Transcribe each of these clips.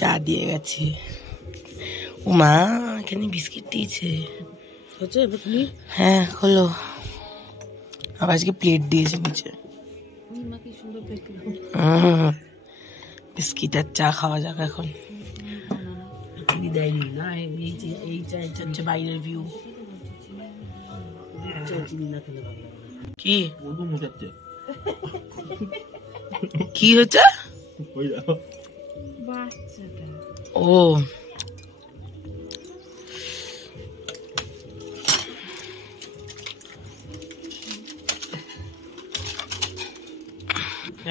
চা দিয়ে গেছি। উমা এখানে বিস্কিট দিয়েছে। হ্যাঁ হলো, আবার আজকে প্লেট দিয়েছে নিচে। বিস্কিট আর চা খাওয়া যাক এখন। দেয়নি না, এই হচ্ছে বাইরের ভিউ। কি কি হচ্ছে? ও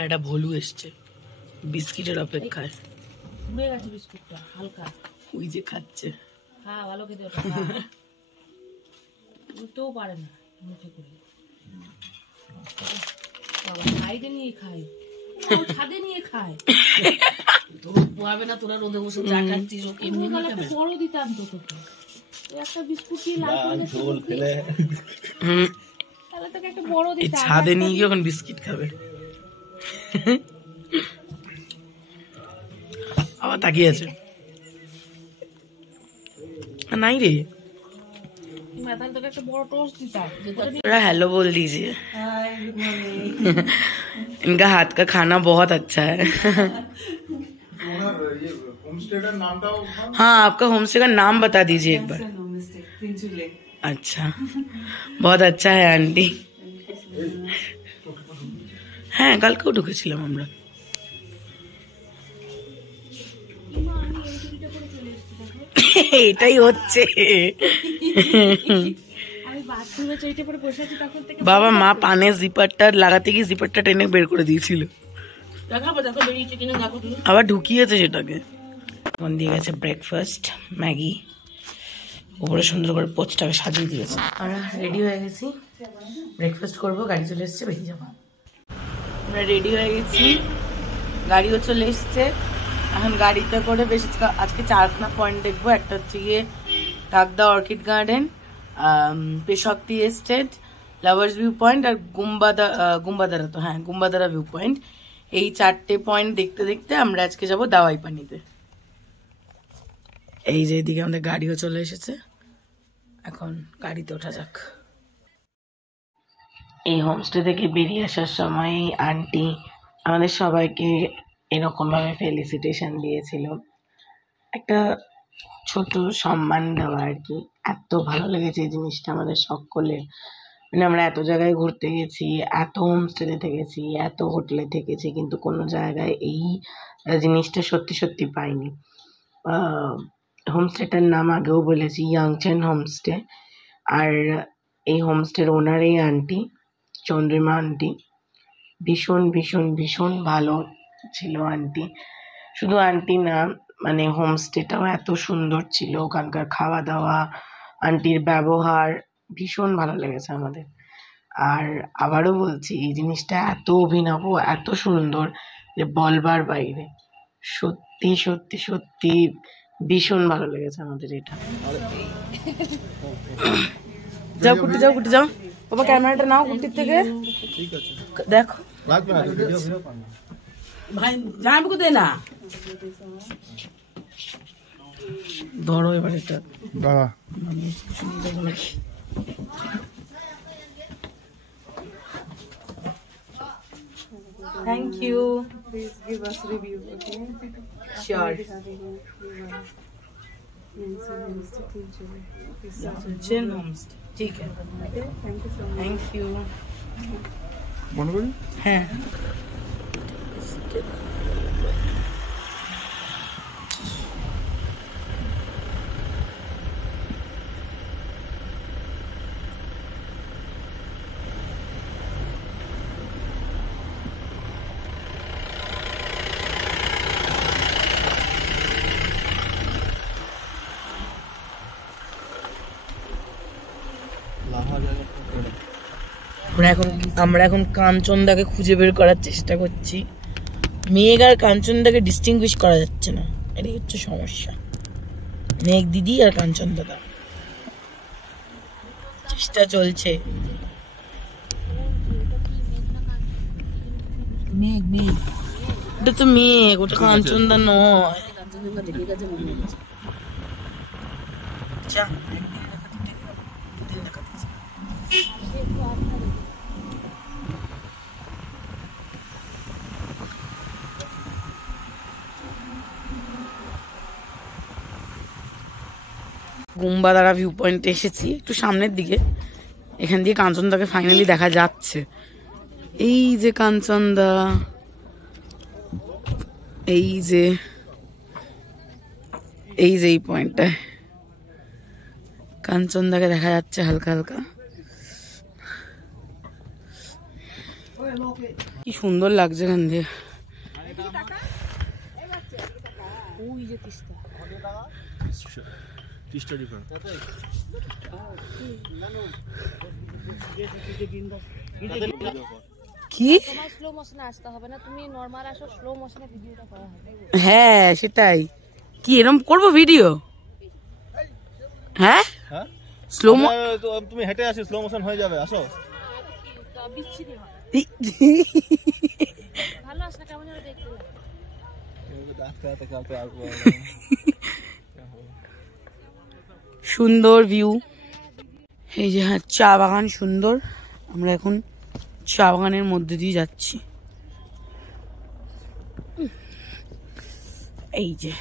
একটা ভলু এসছে বিস্কিটের অপেক্ষায়। বিস্কুটটা হালকা ওই যে খাচ্ছে। হ্যাঁ ভালো খেতে উঠতেও পারে না মুখে করে, সাইডে নিয়ে খায়, ছাদে নিয়ে খায়। তোর পোয়াবে না, তোরা রোদে বসে চা খাচ্ছিস। এমনি একটা বড় দিতাম তো তোকে, একটা বিস্কুট দিয়ে ঝোল খেলে তাহলে তোকে একটা বড় দিতাম। ছাদে নিয়ে গিয়ে এখন বিস্কিট খাবে। আবার তাকিয়ে আছে। नहीं रे, हेलो बोल दीजिए। इनका हाथ का खाना बहुत अच्छा है। हाँ आपका होम स्टे का नाम बता दीजिए एक बार। अच्छा बहुत अच्छा है आंटी। हाँ कल को ढुकेছিলাম আমরা। এটাই হচ্ছে বাবা। মা পানে জিপারটা লাগাতে গিয়ে জিপারটা টেনে বের করে দিয়েছিল, আবার ঢুকিয়েছে সেটাকে। মন দিয়ে গেছে ব্রেকফাস্ট, ম্যাগি, উপরে সুন্দর করে পোচটাকে সাজিয়ে দিয়েছে। আমরা রেডি হয়ে গেছি, ব্রেকফাস্ট করবো, গাড়ি চলে এসছে, বেরিয়ে যাবো। আমরা রেডি হয়ে গেছি, গাড়িও চলে এসছে। এখন গাড়িতে করে বেশ আজকে 4টা পয়েন্ট দেখবো। একটা হচ্ছে গিয়ে কাকদা অর্কিড গার্ডেন, পেশক্তি এস্টেট, লাভার্স ভিউ পয়েন্ট আর গুম্বাদারা। তো হ্যাঁ গুম্বাদারা ভিউ পয়েন্ট। এই 4টে পয়েন্ট দেখতে দেখতে আমরা আজকে যাব দাওয়াই পানিতে। এই যে এদিকে আমাদের গাড়িও চলে এসেছে, এখন গাড়িতে ওঠা যাক। এই হোমস্টে থেকে বেরিয়ে আসার সময় আন্টি আমাদের সবাইকে এরকম ভাবে ফেলিসিটেশন দিয়েছিল, একটা ছোট সম্মান দেওয়া আর কি। এত ভালো লেগেছে এই জিনিসটা আমাদের সকলের। মানে আমরা এত জায়গায় ঘুরতে গেছি, এত হোমস্টেতে থেকেছি, এত হোটেলে থেকেছি, কিন্তু কোনো জায়গায় এই জিনিসটা সত্যি সত্যি পাইনি। হোমস্টেটার নাম আগেও বলেছি, ইয়াংচেন হোমস্টে। আর এই হোমস্টের ওনার এই আন্টি, চন্দ্রিমা আন্টি, ভীষণ ভীষণ ভীষণ ভালো ছিল আন্টি। শুধু আন্টি না, মানে হোমস্টেটাও এত সুন্দর ছিল, ওখানকার খাওয়া দাওয়া, আন্টির ব্যবহার ভীষণ ভালো লেগেছে আমাদের। আর আবারও বলছি, এই জিনিসটা এত অভিনব, এত সুন্দর যে বলবার বাইরে। সত্যি সত্যি সত্যি ভীষণ ভালো লেগেছে আমাদের এটা। যাও কুটি, যাও কুটি, যাও বাবা, ক্যামেরাটা নাও কুটির থেকে, দেখো ভাই জামাইবাবুকে দে না, ধরো এবার এটা দাদা। Thank you. Please give us review, okay? Sure. Chin homestay. ठीक है. Okay. Thank you so much. Thank you. बंद करी? हाँ. আমরা এখন কাঞ্চনদাকে খুঁজে বের করার চেষ্টা করছি। মেঘ আর কাঞ্চনদাকে ডিস্টিংগুইশ করা যাচ্ছে না, এটাই হচ্ছে সমস্যা। মেঘ দিদি আর কাঞ্চন দাদা, চেষ্টা চলছে। মেঘ মেঘ ওটা তো মেঘ, ওটা কাঞ্চনদা নয়। গুম্বাদারা ভিউ পয়েন্টে এসেছি, একটু সামনের দিকে। এখান দিয়ে কাঞ্চনদাকে ফাইনালি দেখা যাচ্ছে। এই যে কাঞ্চনদা, এই যে এই পয়েন্টটায় কাঞ্চনদাকে দেখা যাচ্ছে হালকা হালকা। কি সুন্দর লাগছে এখান দিয়ে। কি হ্যাঁ সেটাই, কি এরকম করবো ভিডিও? হ্যাঁ স্লো তুমি হেঁটে আসি, স্লো মোশন হয়ে যাবে, আসো। সুন্দর ভিউ। এই যে হ্যাঁ চা বাগান সুন্দর। আমরা এখন চা বাগানের মধ্যে দিয়ে যাচ্ছি। এই যে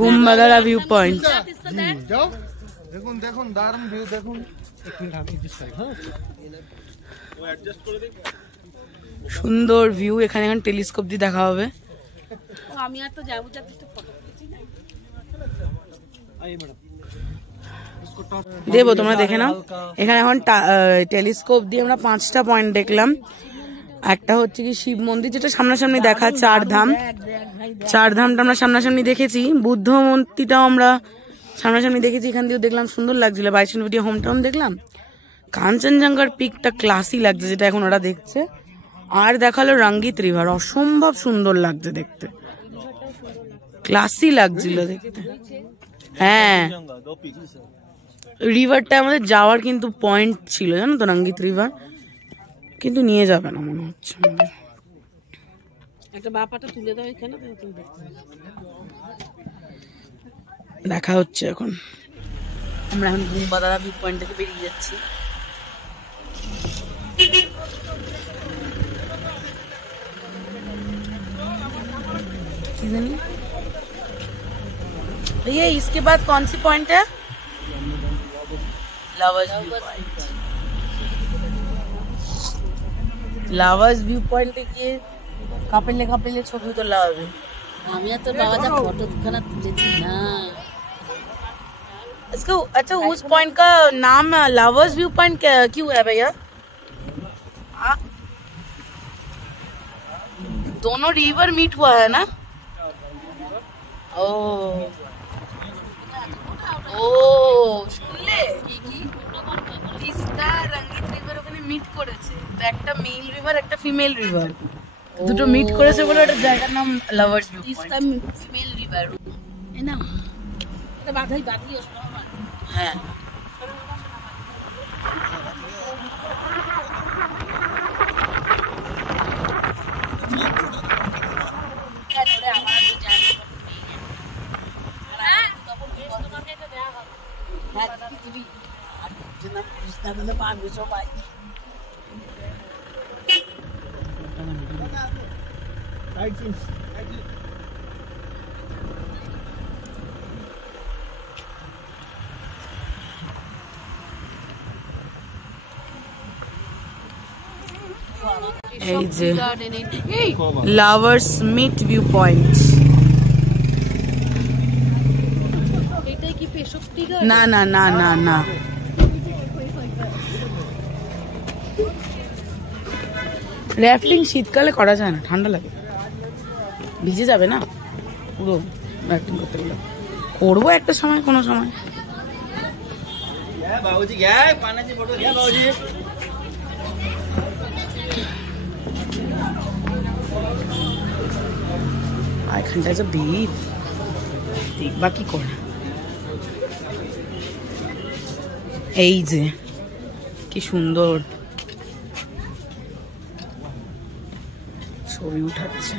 গুম্বাদারা ভিউ পয়েন্ট। দেখুন দেখুন দারুণ ভিউ দেখুন। সুন্দর ভিউ। এখানে এখন টেলিস্কোপ দিয়ে দেখা হবে। আমি আর তো যাবো, দেবো তোমরা দেখে নাও। এখানে এখন টেলিস্কোপ দিয়ে আমরা 5টা পয়েন্ট দেখলাম। একটা হচ্ছে কি শিব মন্দির, যেটা সামনাসামনি দেখা, 4 ধাম। 4 ধামটা আমরা সামনাসামনি দেখেছি। বুদ্ধ মূর্তিটাও আমরা সামনাসামনি দেখেছি, এখান দিয়েও দেখলাম, সুন্দর লাগছিল। বৈষ্ণব ভিডিও হোম টাউন দেখলাম। কাঞ্চনজঙ্ঘার পিকটা ক্লাসি লাগছে, যেটা এখন ওরা দেখছে। আর দেখালো রঙ্গিত রিভার, অসম্ভব সুন্দর লাগছে দেখতে, ক্লাসি লাগছিল দেখতে। হ্যাঁ রিভারটা আমাদের যাওয়ার কিন্তু পয়েন্ট ছিল, জানো তো, রঙ্গিত রিভার, কিন্তু নিয়ে যাবে না মনে হচ্ছে। একটা বাপাটা তুলে দাও এখানে, দেখা হচ্ছে এখন। আমরা এখন গুম্বাদারা ভিউ পয়েন্ট থেকে বেরিয়ে যাচ্ছি। भैया इसके बाद कौन सी पॉइंट है? Lovers view point. Lovers view point গিয়ে কাপেলে কাপেলে ছবি তোলা হবে। আমি আর তোর বাবা যা ফটো দুখানা তুলেছি না। इसको अच्छा उस पॉइंट का नाम लावर्स व्यू पॉइंट क्यों है भैया? दोनों रिवर मीट हुआ है ना? ओ ও শুনলে তিস্তা রঙ্গিত রিভার ওখানে মিট করেছে, তো একটা মেল রিভার একটা ফিমেল রিভার, দুটো মিট করেছে বলে ওটার জায়গার নাম lovers view. Teesta female river, এই না এটা বাধাই বাধি ওসব। হ্যাঁ এই যে লাভার্স মিট ভিউ পয়েন্ট। এটাই কি পেশোকটি গার্ডেন? না না না না না, র্যাফটিং শীতকালে করা যায় না, ঠান্ডা লাগে, ভিজে যাবে না পুরো র্যাফটিং করতে গেলে। করবো একটা সময়, কোনো সময়। এখানটায় যে ভিড়, দেখবা কি করে। এই যে কি সুন্দর ছবি উঠাচ্ছে।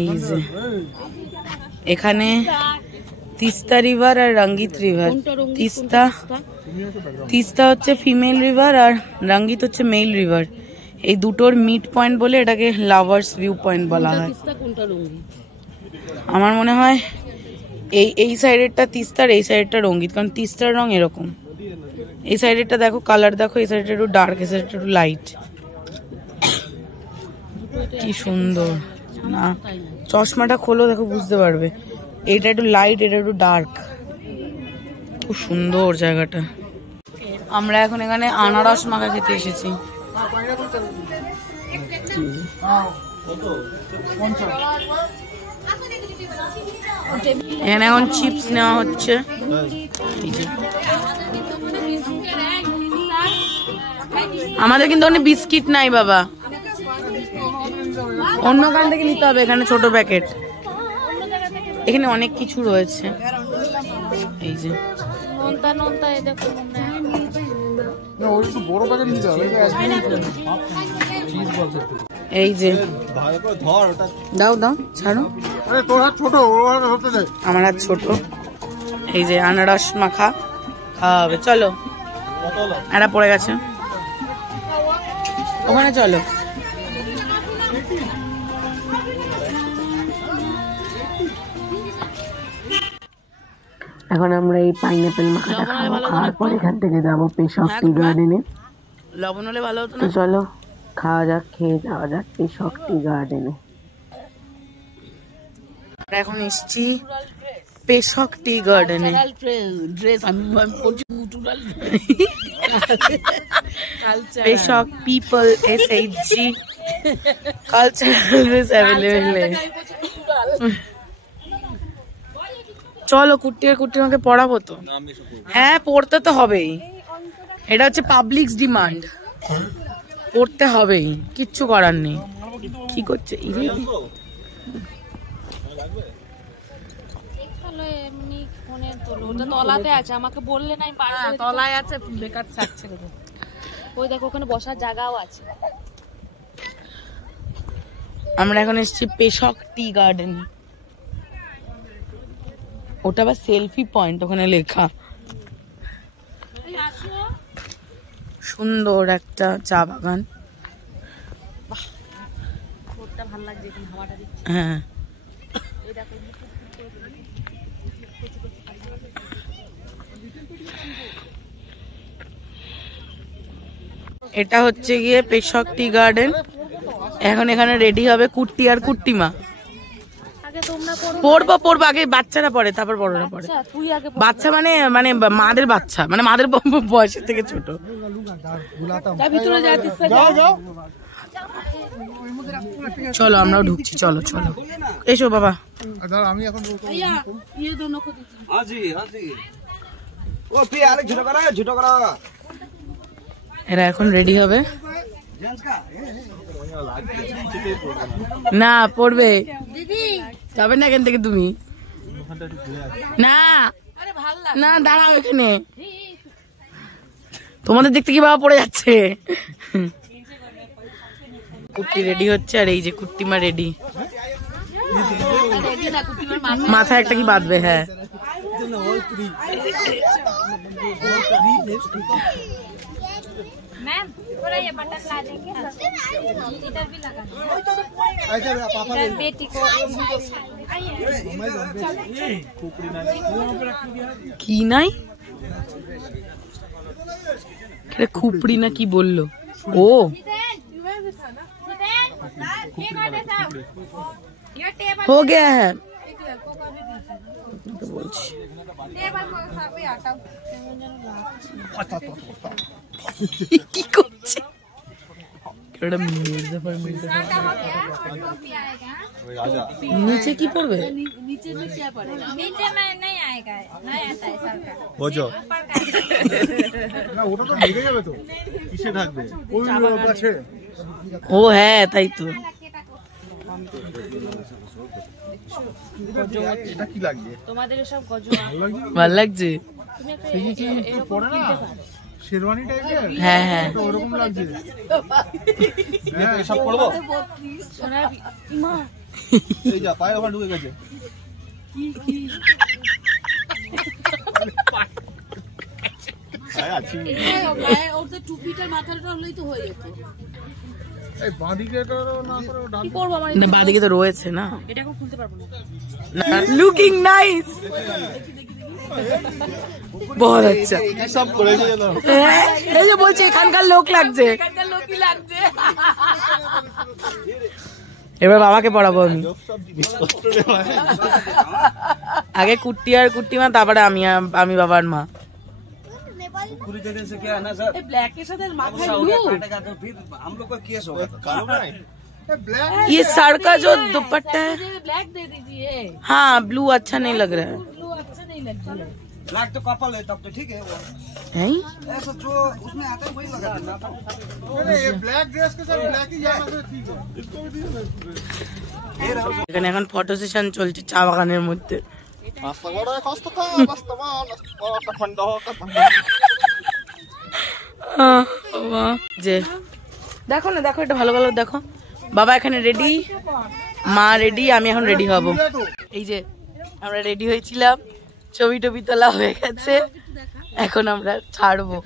এই যে এখানে তিস্তা রিভার আর রঙ্গিত রিভার। তিস্তা হচ্ছে ফিমেল রিভার আর রঙ্গিত হচ্ছে মেল রিভার। এই দুটোর মিড পয়েন্ট বলে এটাকে লাভার্স ভিউ পয়েন্ট বলা হয়। আমার মনে হয় এই সাইডেরটা তিস্তার, এই সাইডেরটা রঙ্গিত, কারণ তিস্তার রং এরকম। এই সাইডেরটা দেখো কালার দেখো, এই সাইডটা একটু ডার্ক, এই সাইডটা একটু লাইট। কি সুন্দর না, চশমাটা খোলো দেখো বুঝতে পারবে। এটা একটু লাইট, এটা একটু ডার্ক, খুব সুন্দর জায়গাটা। আমরা এখন এখানে আনারস মাখা খেতে এসেছি। এখানে এখন চিপস নেওয়া হচ্ছে। আমাদের কিন্তু অনেক বিস্কিট নাই বাবা, অন্য কান থেকে নিতে হবে। এখানে ছোট প্যাকেট, এখানে অনেক কিছু রয়েছে। এই যে এই যে দাও দাও ছাড়ো, আমার হাত ছোট। এই যে আনারস মাখা খাওয়া হবে, চলো। এটা পড়ে গেছে, ওখানে চলো। এখন আমরা এই পাইনাপেল মাখাটা খাবো, খাওয়ার পর এখান থেকে যাবো পেশক টি গার্ডেনে। লবণ হলে ভালো হতো তো না। চলো খাওয়া যাক, খেয়ে যাওয়া যাক পেশক টি গার্ডেনে। আমরা এখন এসছি পেশক টি গার্ডেনে। Peshok people SHG cultural dress available. চলো কুট্টি আর কুট্টি আমাকে পড়াবো তো। হ্যাঁ পড়তে তো হবেই, এটা হচ্ছে পাবলিক ডিমান্ড, পড়তে হবেই, কিচ্ছু করার নেই। কি করছে তলাতে আছে, আমাকে বললে না তলায় আছে, বেকার থাকছে। ওই দেখো ওখানে বসার জায়গাও আছে। আমরা এখন এসেছি পেশক টি গার্ডেন। ওটা আবার সেলফি পয়েন্ট, ওখানে লেখা। সুন্দর একটা চা বাগান। হ্যাঁ এটা হচ্ছে গিয়ে পেশক টি গার্ডেন। এখন এখানে রেডি হবে কুট্টি আর কুট্টিমা। পড়বো আগে, বাচ্চারা পড়ে তারপর বড়রা পড়ে। বাচ্চা মানে মানে মাদের বাচ্চা, মানে মাদের বয়সের থেকে ছোট। চলো আমরাও ঢুকছি, চলো চলো এসো বাবা। এরা এখন রেডি হবে না, পড়বে যাবে না এখান থেকে তুমি। না না দাঁড়াও এখানে, তোমাদের দেখতে কি বাবা পড়ে যাচ্ছে। কুট্টি রেডি হচ্ছে, আর এই যে কুট্টিমা রেডি, মাথায় একটা কি বাঁধবে। হ্যাঁ मैम थोड़ा ये बटन ला देंगे, इधर भी लगा इधर बेटी को কি নাই, খুপড়ি না কি বললো ও। हो गया है तो বলছি। কি করছে নিচে কি পড়বে, नीचे में क्या पड़ेगा, नीचे में नहीं आएगा, नहीं आता है सर का। বোঝো না, ওটা তো ঢেকে যাবে তো, কিসে থাকবে ওই আছে। ও হ্যাঁ তাই তো। এটা কি লাগবে তোমাদের সব গজল ভালো লাগছে। শেরওয়ানি টাইপের? হ্যাঁ হ্যাঁ তো ওরকম লাগছে। সব করবো এই যা পায়ের ওখানে ঢুকে গেছে। টুপিটার মাথাটা হলেই তো হয়ে যেত। এই বাঁদিকে তো না করে ডান কি করবো আমার না, বাঁদিকে তো রয়েছে না। এটা এখন খুলতে পারবো না। লুকিং নাইস, বহুত আচ্ছা। কি সব করেছে জানো? হ্যাঁ, এই যে বলছে এখানকার লোক লাগছে। এবার বাবাকে পড়াবো আমি। আগে কুট্টি আর কুট্টি মা, তারপরে আমি বাবার মা। पूरी तरह से क्या है ना सर, ব্ল্যাক এর সাথে মাথায় हो गया काटेगा तो फिर हम लोग का केस होगा। কালো নাই ব্ল্যাক ये सर का जो दुपट्टा है, ब्लैक दे दीजिए। हाँ ब्लू अच्छा नहीं लग रहा है। ब्लू अच्छा नहीं लगता है। ब्लैक तो कपल है तब तो ठीक है वो, हैं? ऐसा जो उसमें आता है वही लगा देना। अरे ये ब्लैक ड्रेस के साथ ब्लैक ही जाना तो ठीक है। इसको भी दिए এখানে এখন ফটো সেশন চলছে চা বাগানের মধ্যে। যে দেখো না, দেখো এটা ভালো ভালো দেখো। বাবা এখানে রেডি, মা রেডি, আমি এখন রেডি হব। এই যে আমরা রেডি হয়েছিলাম, ছবি টবি তোলা হয়ে গেছে, এখন আমরা ছাড়বো।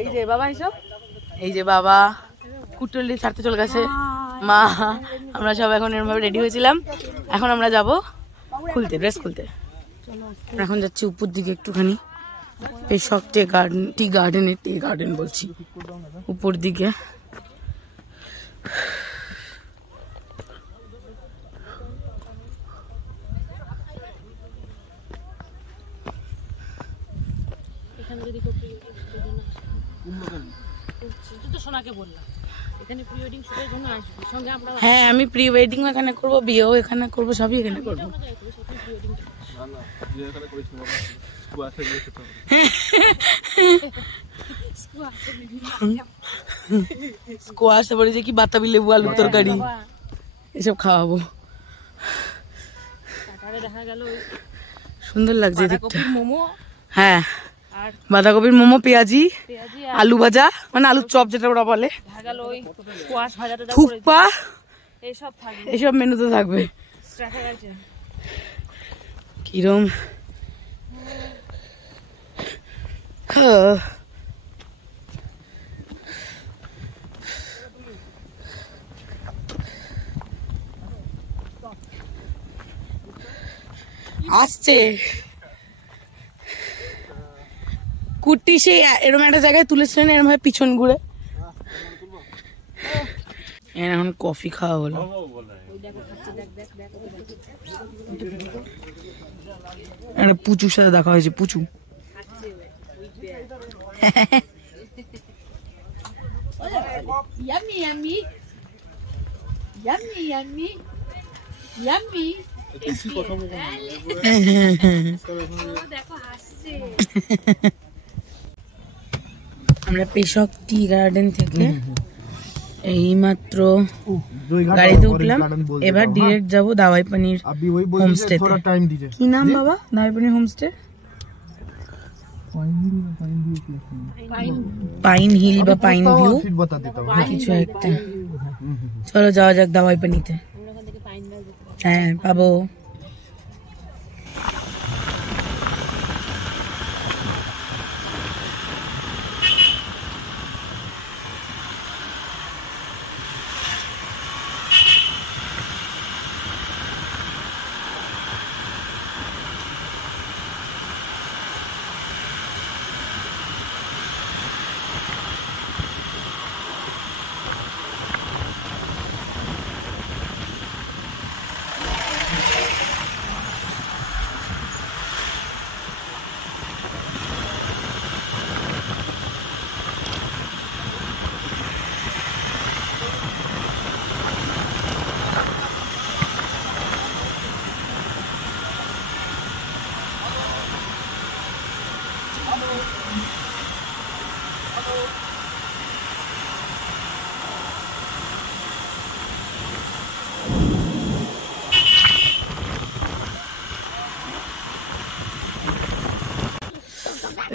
এই যে বাবা এইসব, এই যে বাবা কুটুলি ছাড়তে চলে গেছে, মা, আমরা সব এখন এরকম রেডি হয়েছিলাম। এখন আমরা যাব খুলতে, ড্রেস খুলতে। এখন যাচ্ছি উপর দিকে একটুখানি, পেশক টি গার্ডেন বলছি, উপর দিকে। হ্যাঁ আমি প্রি ওয়েডিং এখানে করবো, বিয়েও এখানে করবো, সবই এখানে করবো। স্কোয়াশ, তারপরে যে কি বাতাবি লেবু আলুর তরকারি, এসব খাওয়াবো। সুন্দর লাগছে দেখতে। হ্যাঁ বাঁধাকপির মোমো, পেঁয়াজি, আলু ভাজা, মানে আলুর চপ যেটা ওরা বলে, থুকপা, এইসব মেনুতে থাকবে। কিরম আসছে কুটি, সেই এরম একটা জায়গায় তুলেছিলেন এরম ভাবে পিছন ঘুরে। এখন কফি খাওয়া হলো। একটা পুচুর সাথে দেখা হয়েছে, পুচু। Yummy, yummy. Yummy, yummy. Yummy. আমরা পেশক টি গার্ডেন থেকে এই মাত্র গাড়িতে উঠলাম, এবার ডিরেক্ট যাবো দাওয়াই পানির হোমস্টে। কি নাম বাবা দাওয়াই পানির হোমস্টে? পাইন হিল বা পাইন ভিউ কিছু একটা। চলো যাওয়া যাক দাওয়াই পানিতে। হ্যাঁ পাবো।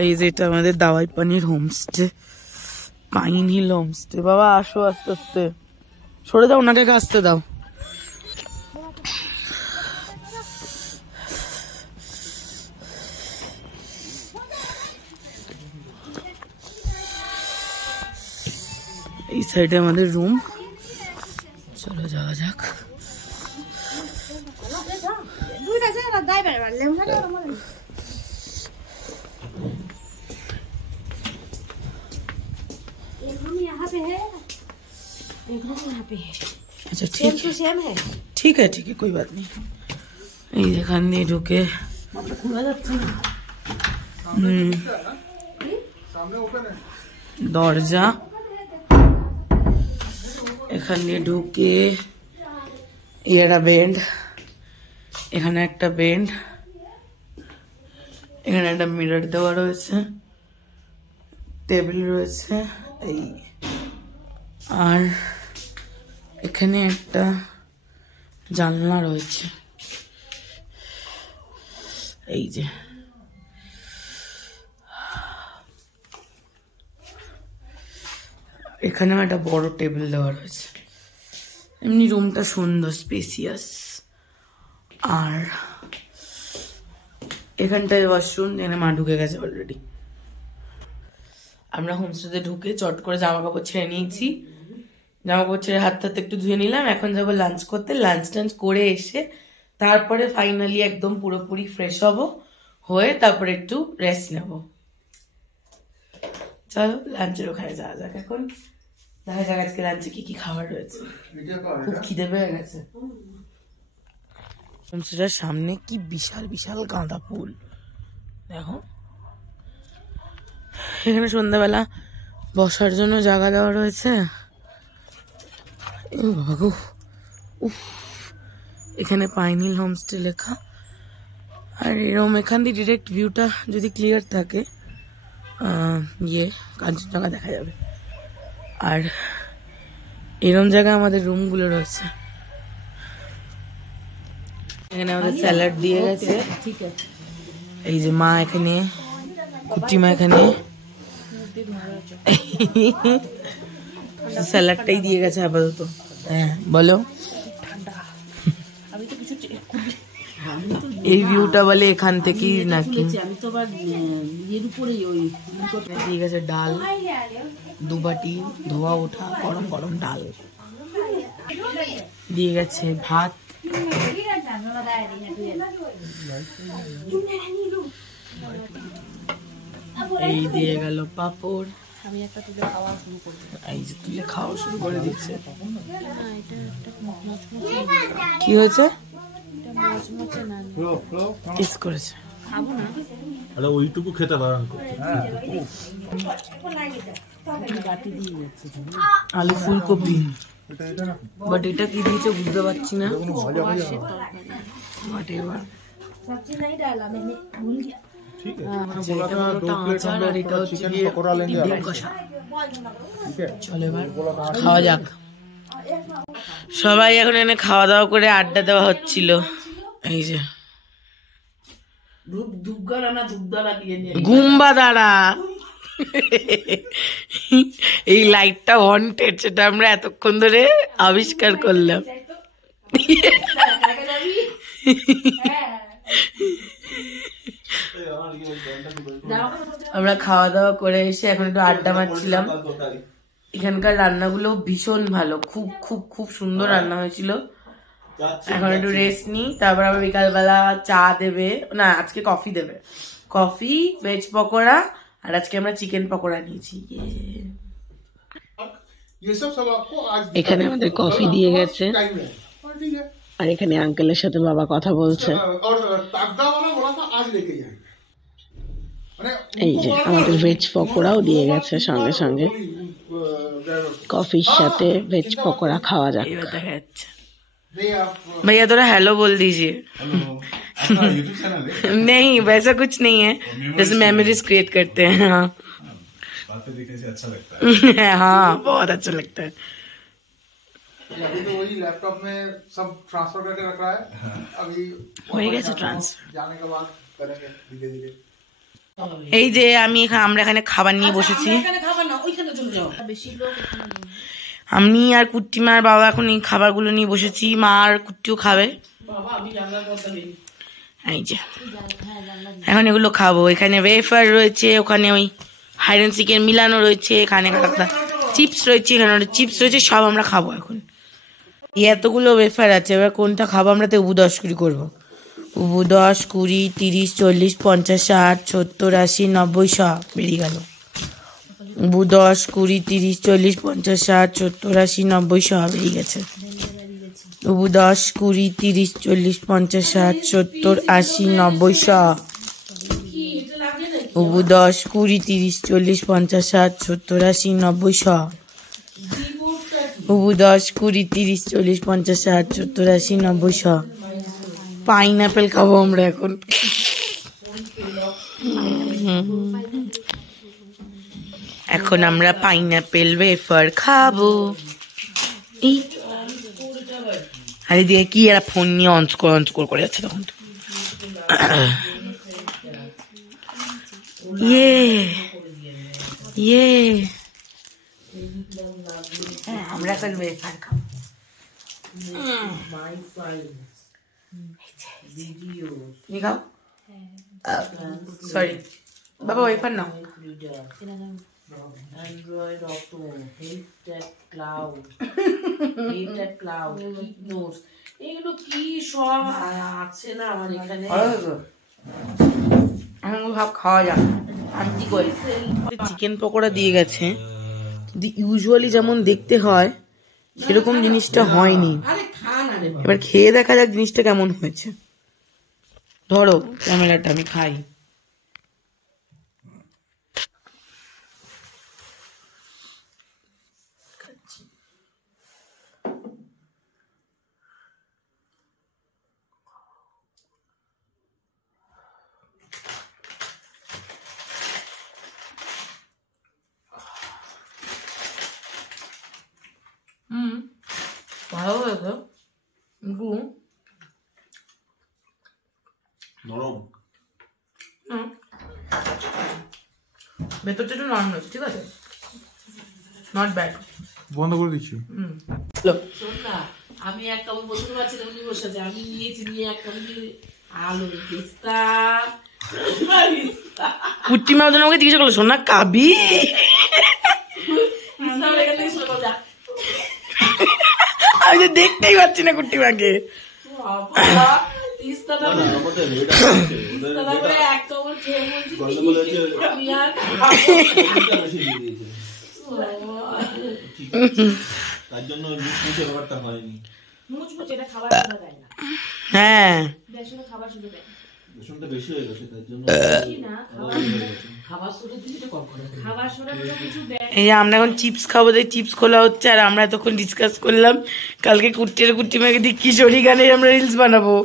এই যে এটা আমাদের দাওয়াই পানির হোমস্টে, পাইন হিল হোমস্টে। বাবা আসো আস্তে আস্তে, সরে দাও, ওনাকে আসতে দাও। এই সাইডে আমাদের রুম, চলো যাওয়া যাক। अच्छा ठीक है, ठीक है ठीक है, कोई बात नहीं। এই এখান দিয়ে ঢুকে দরজা, এখান দিয়ে ঢুকে একটা বেড, এখানে একটা বেড, এখানে একটা মিরর দেওয়া রয়েছে, টেবিল রয়েছে এই, আর এখানে একটা জানলা রয়েছে এই যে। এখানেও একটা বড় টেবিল দেওয়া রয়েছে। এমনি রুমটা সুন্দর, স্পেসিয়াস। আর এখানটায় ওয়াশরুম, এখানে মা ঢুকে গেছে অলরেডি। আমরা হোমস্টেতে ঢুকে চট করে জামা কাপড় ছেড়ে নিয়েছি, জামা কাপড় ছেড়ে হাত হাতে একটু ধুয়ে নিলাম। এখন যাবো লাঞ্চ করতে, লাঞ্চ টাঞ্চ করে এসে তারপরে ফাইনালি একদম পুরোপুরি ফ্রেশ হব, হয়ে তারপরে একটু রেস্ট নেব। চলো লাঞ্চের ওখানে যাওয়া যাক। এখন দেখা যাক আজকে লাঞ্চে কি কি খাবার রয়েছে, খুব খিদে পেয়ে গেছে। হোমস্টেটার সামনে কি বিশাল বিশাল গাঁদা ফুল দেখো। এখানে সন্ধ্যাবেলা বসার জন্য জায়গা দেওয়া রয়েছে। বাবা গো, এখানে পাইন হিল হোমস্টে লেখা। আর এরকম এখান দিয়ে ডিরেক্ট ভিউটা যদি ক্লিয়ার থাকে কাঞ্চনজঙ্ঘা দেখা যাবে। আর এরকম জায়গায় আমাদের রুমগুলো রয়েছে। এখানে আমাদের স্যালাড দিয়ে গেছে, এই যে মা এখানে, কুটি মা এখানে স্যালাডটাই দিয়ে গেছে আপাতত। হ্যাঁ বলো, এই ভিউটা বলে এখান থেকেই নাকি। দিয়ে গেছে ডাল, দুবাটি ধোয়া ওঠা গরম গরম ডাল দিয়ে গেছে, ভাত, এই দিয়ে গেল পাপড়। আমি একটা তুলে খাওয়া শুরু করবো। এই যে তুলে খাওয়া শুরু করে দিচ্ছে। কি হয়েছে? কিস করেছে, খাবো না। আরে ওইটুকু খেতে বারণ করছে। আলু ফুলকপি, বাট এটা কি দিয়েছে বুঝতে পারছি না। চলো এবার খাওয়া যাক। সবাই এখন এনে খাওয়া দাওয়া করে আড্ডা দেওয়া হচ্ছিল। এই যে গুম্বা দাঁড়া, এই লাইটটা হন্টেড, সেটা আমরা এতক্ষণ ধরে আবিষ্কার করলাম। আমরা খাওয়া দাওয়া করে এসে এখন একটু আড্ডা মারছিলাম। এখানকার রান্নাগুলো ভীষণ ভালো, খুব খুব খুব সুন্দর রান্না হয়েছিল। এখন একটু রেস্ট নিই, তারপর আবার বিকালবেলা চা দেবে, না আজকে কফি দেবে, কফি, ভেজ পকোড়া, আর আজকে আমরা চিকেন পকোড়া নিয়েছি। এখানে আমাদের কফি দিয়ে গেছে, আর এখানে আঙ্কেলের সাথে বাবা কথা বলছে। এই যে আমাদের ভেজ পকোড়াও দিয়ে গেছে সঙ্গে সঙ্গে, কফির সাথে ভেজ পকোড়া খাওয়া যাক। भैया थोड़ा हेलो बोल दीजिए। नहीं वैसा कुछ नहीं है, जैसे मेमोरीज क्रिएट करते हैं। हाँ बातें देखने से अच्छा लगता है। हाँ बहुत अच्छा लगता है। अभी तो वही लैपटॉप में सब ट्रांसफर करके रख रहा है। अभी हो गया ट्रांसफर, जाने के बाद करेंगे धीरे धीरे। এই যে আমরা এখানে খাবার নিয়ে বসেছি। আমি আর কুট্টিমা আর বাবা এখন এই খাবারগুলো নিয়ে বসেছি। মা আর কুট্টিও খাবে। এই যে এখন এগুলো খাবো। এখানে ওয়েফার রয়েছে, ওখানে ওই হাইড এন্ড সিকের মিলানো রয়েছে, এখানে চিপস রয়েছে, এখানে চিপস রয়েছে, সব আমরা খাবো এখন। এতগুলো ওয়েফার আছে, এবার কোনটা খাবো আমরা? তো উবু 10 20 করবো। উবু 10 20 30 40 50 60 70 80 90 100 বেরিয়ে গেল। উবু 10 20 30 40 50 60 70 80 90 100 বেরিয়ে গেছে। উবু 10 20 30 40 50 60 70 80 90 100। উবু 10 20 30 40 50 60 70 80 90 100। উবু 10 20 30 40 50 60 70 80 90 100। পাইনাপেল খাবো আমরা এখন। এখন আমরা পাইনাপেল ওয়েফার খাবো। আরে দিয়ে কি এরা ফোন নিয়ে অনস্কোর করে যাচ্ছে তখন। আমরা এখন ওয়েফার খাবো। সরি বাবা, wafer now. Android Auto, Hit that Cloud, Hit that Cloud, Keep Notes, এগুলো কি সব আছে না আমার এখানে। সব খাওয়া যাক। আমি কি করি, চিকেন পকোড়া দিয়ে গেছে, ইউজুয়ালি যেমন দেখতে হয় সেরকম জিনিসটা হয়নি। এবার খেয়ে দেখা যাক জিনিসটা কেমন হয়েছে। ধরো ক্যামেরাটা, আমি খাই। ভালো হয়েছে, নরম, ভেতরটা একটু নরম হয়েছে, ঠিক আছে, নট ব্যাড। বন্ধ করে দিচ্ছি। শোন না, আমি এক কাপ বলতে পারছিলাম উনি বসে আছে, আমি নিয়েছি, নিয়ে এক কাপ আলু পিস্তা কুট্টি মা আমাকে জিজ্ঞেস করলো, শোনা কাবি? আমি তো দেখতেই পাচ্ছি না কুট্টি মাকে। তার জন্য মুচমুচে ব্যাপারটা হয়নি। হ্যাঁ, বেসনটা বেশি হয়ে গেছে, তার জন্য এই যে আমরা এখন চিপস খাবো, তাই চিপস খোলা হচ্ছে। আর আমরা তখন ডিসকাস করলাম কালকে কুট্টি মাকে দিয়ে কিশোরী গানে আমরা রিলস বানাবো।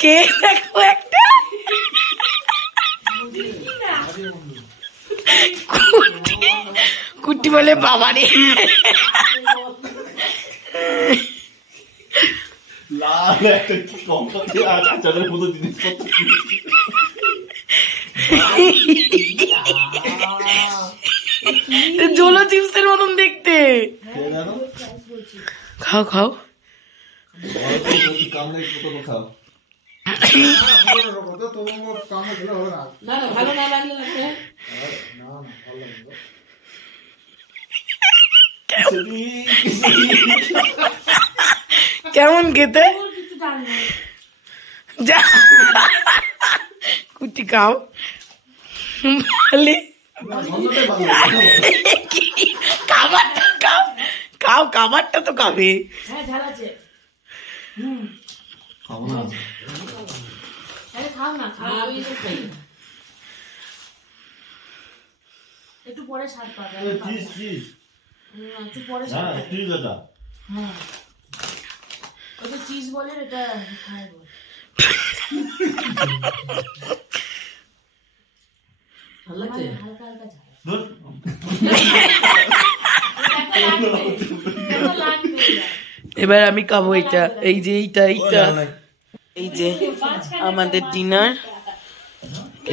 কে দেখো একটা কুট্টি বলে বাবারে লাল একটা আচারের মতো জিনিসপত্র। জোলো চিপসের মতন দেখতে। খাও খাও, খাও। ভালো না লাগলে কেমন খেতে? যা কুটি খাও, খাবারটা খাও, খাও খাবারটা তো খাবে। একটু পরে স্বাদ পাবে, একটু পরে ওটা চিজ বলে, এটা খাইবো। হালকা হালকা ঝাল লাগবে। এবার আমি খাবো এটা, এই যে এইটা এই যে আমাদের ডিনার।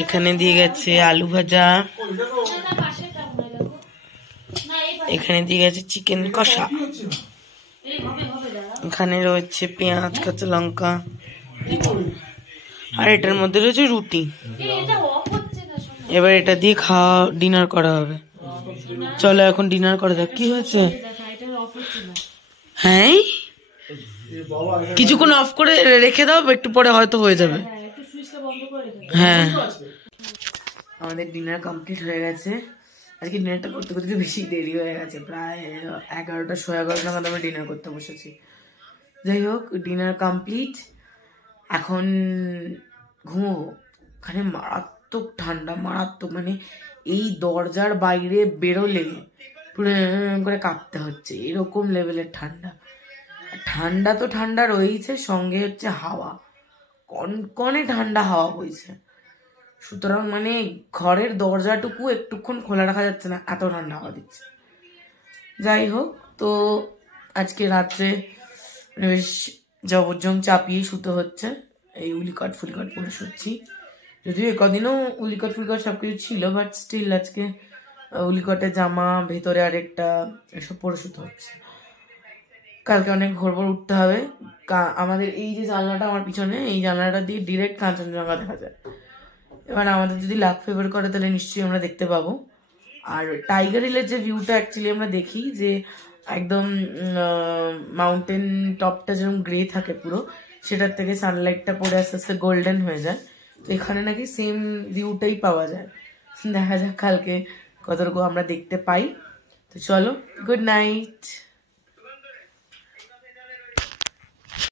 এখানে দিয়ে গেছে আলু ভাজা, এখানে দিয়ে গেছে চিকেন কষা, এখানে রয়েছে পেঁয়াজ কাঁচা লঙ্কা, আর এটার মধ্যে রয়েছে রুটি। এবার এটা দিয়ে ডিনার করা হবে। চলো এখন ডিনার করা যাক। কি হয়েছে? হ্যাঁ কিছুক্ষণ অফ করে রেখে দাও, একটু পরে হয়তো হয়ে যাবে। হ্যাঁ আমাদের ডিনার কমপ্লিট হয়ে গেছে। আজকে ডিনারটা করতে করতে বেশি দেরি হয়ে গেছে, প্রায় 11টা 11:30 নাগাদ আমরা ডিনার করতে বসেছি। যাই হোক ডিনার কমপ্লিট, এখন ঘুমোবো। ওখানে মারাত্মক ঠান্ডা, মারাত্মক, মানে এই দরজার বাইরে বেরোলে পুরো করে কাঁপতে হচ্ছে, এরকম লেভেলের ঠান্ডা। ঠান্ডা তো ঠান্ডা রয়েছে, সঙ্গে হচ্ছে হাওয়া, কনকনে ঠান্ডা হাওয়া বইছে। সুতরাং মানে ঘরের দরজাটুকু একটুক্ষণ খোলা রাখা যাচ্ছে না, এত ঠান্ডা হাওয়া দিচ্ছে। যাই হোক, তো আজকে রাত্রে বেশ জবরজং চাপিয়ে শুতে হচ্ছে, এই উলিকট ফুলিকট পরে শুচ্ছি। যদিও কদিনও উলিকট ফুলিকট সবকিছু ছিল, বাট স্টিল আজকে উলিকটের জামা, ভেতরে আরেকটা, এসব পরে শুতে হচ্ছে। কালকে অনেক ভোর ভোর উঠতে হবে। আমাদের এই যে জানলাটা আমার পিছনে, এই জানলাটা দিয়ে ডিরেক্ট কাঞ্চনজঙ্ঘা দেখা যায়। এবার আমাদের যদি লাক ফেভার করে তাহলে নিশ্চয়ই আমরা দেখতে পাবো। আর টাইগার হিলের যে ভিউটা অ্যাকচুয়ালি আমরা দেখি, যে একদম মাউন্টেন টপটা যেরকম গ্রে থাকে পুরো, সেটার থেকে সানলাইটটা পড়ে আস্তে আস্তে গোল্ডেন হয়ে যায়। তো এখানে নাকি সেম ভিউটাই পাওয়া যায়। দেখা যাক কালকে কতটুকু আমরা দেখতে পাই। তো চলো, গুড নাইট।